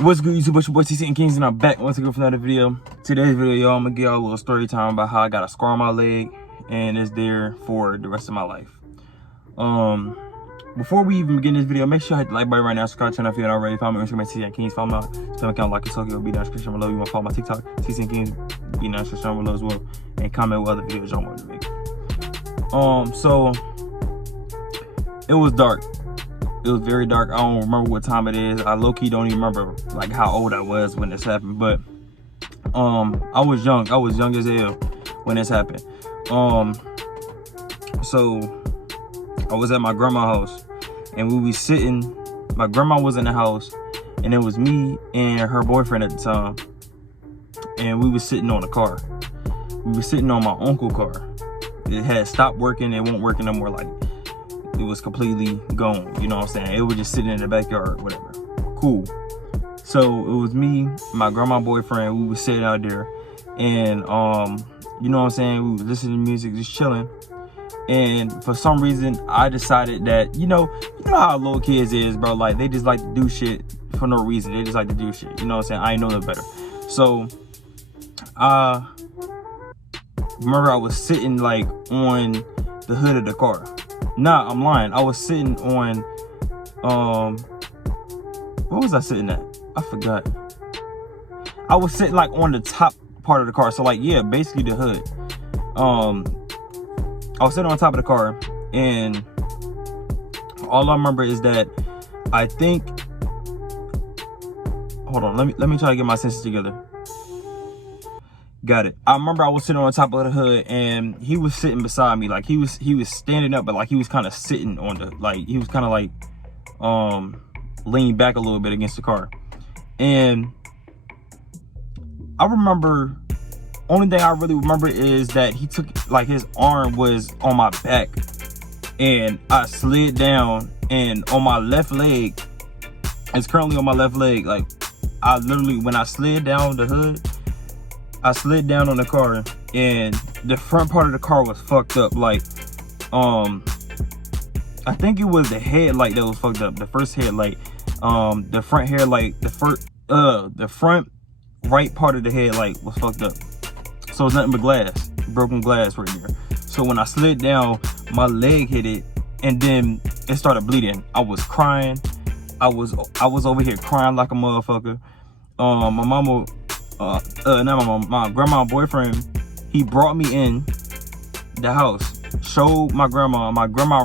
What's good, YouTube? It's your boy TC and Kings, and I'm back once again for another video. Today's video, y'all, I'm gonna give y'all a little story time about how I got a scar on my leg and it's there for the rest of my life. Before we even begin this video, make sure you hit the like button right now, subscribe to the channel if you haven't already. Follow me on Instagram, TC and Kings. Follow my Instagram account, like Tokyo, be down in the description below. You wanna follow my TikTok, TC and Kings, be down in the description below as well, and comment what other videos y'all want to make. So it was dark. It was very dark. I don't remember what time it is. I low-key don't even remember like how old I was when this happened, but I was young. I was young as hell when this happened. So I was at my grandma's house and we was sitting. My grandma was in the house and it was me and her boyfriend at the time, and we was sitting on a car. We was sitting on my uncle's car. It had stopped working. It won't work no more. Like, it was completely gone, you know what I'm saying? It was just sitting in the backyard, whatever. Cool. So it was me, my grandma boyfriend, we was sitting out there, and you know what I'm saying, we was listening to music, just chilling. And for some reason I decided that, you know how little kids is, bro, like they just like to do shit for no reason. They just like to do shit, you know what I'm saying? I ain't know no better. So remember I was sitting like on the hood of the car. Nah, I'm lying. I was sitting on, what was I sitting at? I forgot. I was sitting like on the top part of the car. So like, yeah, basically the hood. I was sitting on top of the car, and all I remember is that I think, hold on, let me try to get my senses together. Got it. I remember I was sitting on top of the hood and he was sitting beside me. Like he was standing up, but like he was kind of sitting on the, like he was kind of like leaned back a little bit against the car. And I remember, only thing I really remember is that he took, like his arm was on my back and I slid down, and on my left leg, it's currently on my left leg. Like I literally, when I slid down the hood, I slid down on the car and the front part of the car was fucked up. Like, I think it was the headlight that was fucked up. The first headlight, the front headlight, the front right part of the headlight was fucked up. So it's nothing but glass, broken glass right there. So when I slid down, my leg hit it and then it started bleeding. I was crying. I was over here crying like a motherfucker. My mama, not my mom, my grandma boyfriend, he brought me in the house, showed my grandma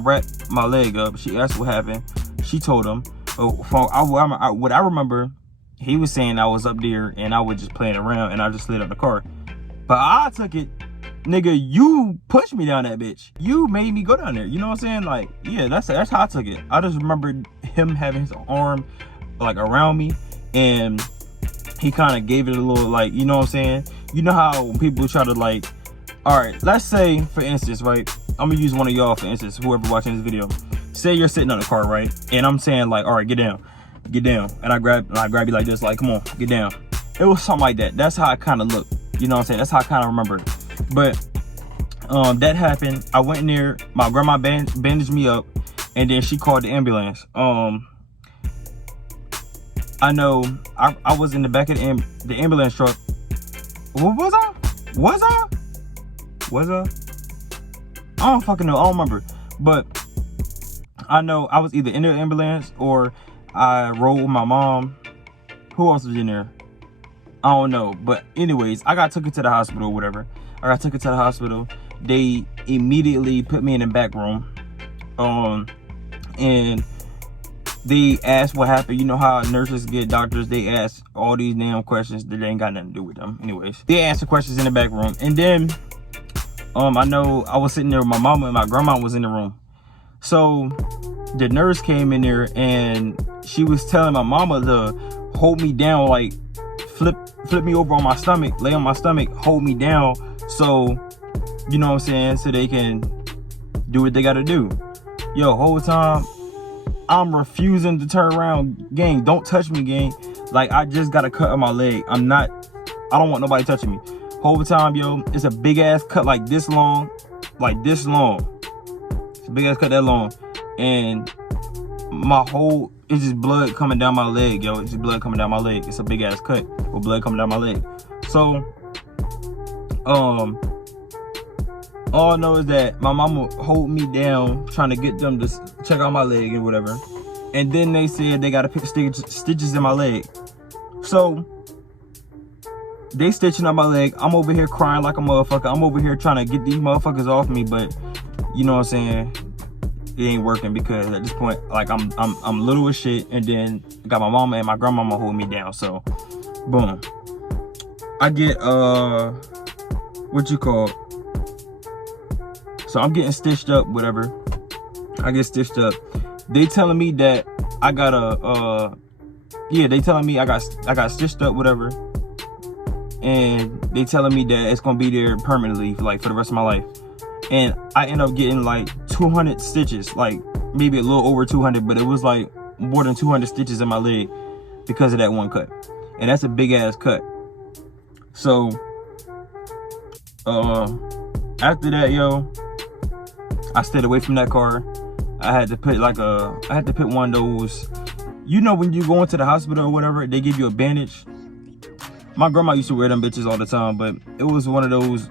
wrapped my leg up. She asked what happened. She told him. What I remember, he was saying I was up there and I was just playing around and I just slid up the car. But I took it, nigga, you pushed me down that bitch. You made me go down there. You know what I'm saying? Like, yeah, that's how I took it. I just remember him having his arm like around me, and he kind of gave it a little, like, you know what I'm saying? You know how when people try to, like, all right, let's say, for instance, right? I'm gonna use one of y'all, for instance, whoever watching this video. Say you're sitting on the car, right? And I'm saying, like, all right, get down. And I grab you like this, like, come on, get down. It was something like that. That's how I kind of looked. You know what I'm saying? That's how I kind of remember it. But that happened. I went in there. My grandma bandaged me up, and then she called the ambulance. I know I was in the back of the ambulance truck. What was I? I don't fucking know. I don't remember. But I know I was either in the ambulance or I rode with my mom. Who else was in there? I don't know. But anyways, I got took to the hospital or whatever. I got took to the hospital. They immediately put me in the back room. And they asked what happened. You know how nurses get doctors, they ask all these damn questions that ain't got nothing to do with them. Anyways, they asked the questions in the back room. And then I know I was sitting there with my mama and my grandma was in the room. So the nurse came in there and she was telling my mama to hold me down, like flip me over on my stomach, lay on my stomach, hold me down, so, you know what I'm saying, so they can do what they gotta do. Yo, whole time I'm refusing to turn around, gang. Don't touch me, gang. Like, I just got a cut on my leg. I don't want nobody touching me. Whole time, yo, it's a big ass cut like this long. It's a big ass cut that long. And my whole, it's just blood coming down my leg, yo. It's just blood coming down my leg. It's a big ass cut with blood coming down my leg. So, all I know is that my mama hold me down trying to get them to check out my leg and whatever. And then they said they gotta pick stitches in my leg. So they stitching up my leg. I'm over here crying like a motherfucker. I'm over here trying to get these motherfuckers off me, but you know what I'm saying? It ain't working because at this point, like I'm little as shit, and then I got my mama and my grandmama holding me down. So boom. I get what you call. So I'm getting stitched up, whatever. I get stitched up. They telling me that I gotta yeah, they telling me I got stitched up, whatever. And they telling me that it's gonna be there permanently, like for the rest of my life. And I end up getting like 200 stitches, like maybe a little over 200, but it was like more than 200 stitches in my leg because of that one cut. And that's a big ass cut. So after that, yo, I stayed away from that car. I had to put one of those, you know, when you go into the hospital or whatever, they give you a bandage. My grandma used to wear them bitches all the time, but it was one of those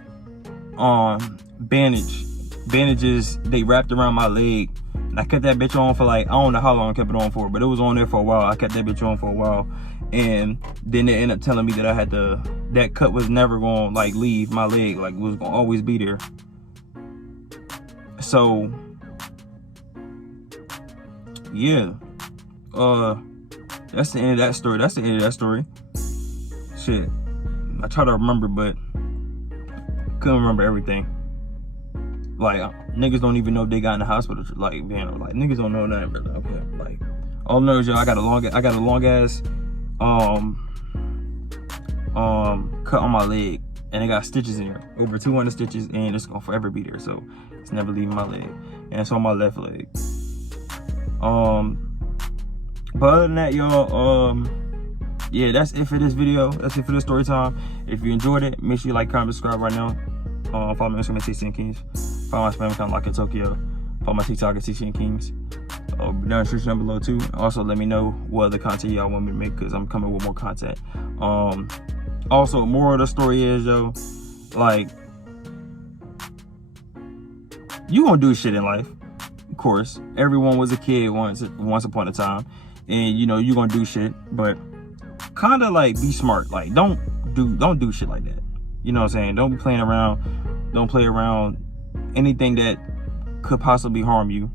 bandages they wrapped around my leg. And I kept that bitch on for like, I don't know how long I kept it on for, but it was on there for a while. I kept that bitch on for a while. And then they ended up telling me that I had to, that cut was never gonna like leave my leg, like it was gonna always be there. So yeah, that's the end of that story. That's the end of that story. Shit, I try to remember, but couldn't remember everything. Like niggas don't even know if they got in the hospital. Like man, like niggas don't know nothing really. Okay, like all I know is yo, I got a long ass cut on my leg, and it got stitches in here, over 200 stitches, and it's gonna forever be there. So it's never leaving my leg, and it's on my left leg. But other than that, y'all, yeah, that's it for this video. That's it for this story time. If you enjoyed it, make sure you like, comment, subscribe right now. Follow me on Instagram at TCN Kings. Follow my spam account Lock in Tokyo. Follow my TikTok at TCN Kings. Down in the description down below too. Also, let me know what other content y'all want me to make, because I'm coming with more content. Also, more of the story is, yo, like, you gonna do shit in life. Of course, everyone was a kid once upon a time, and you know you gonna do shit, but kind of like be smart. Like don't do shit like that. You know what I'm saying? Don't be playing around. Don't play around anything that could possibly harm you.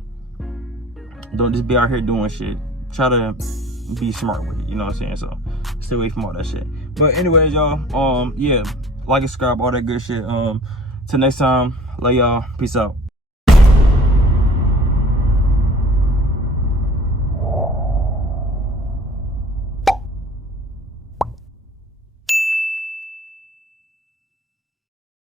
Don't just be out here doing shit. Try to be smart with it. You know what I'm saying? So stay away from all that shit. But anyways, y'all, yeah, like and subscribe, all that good shit. Till next time, love y'all. Peace out.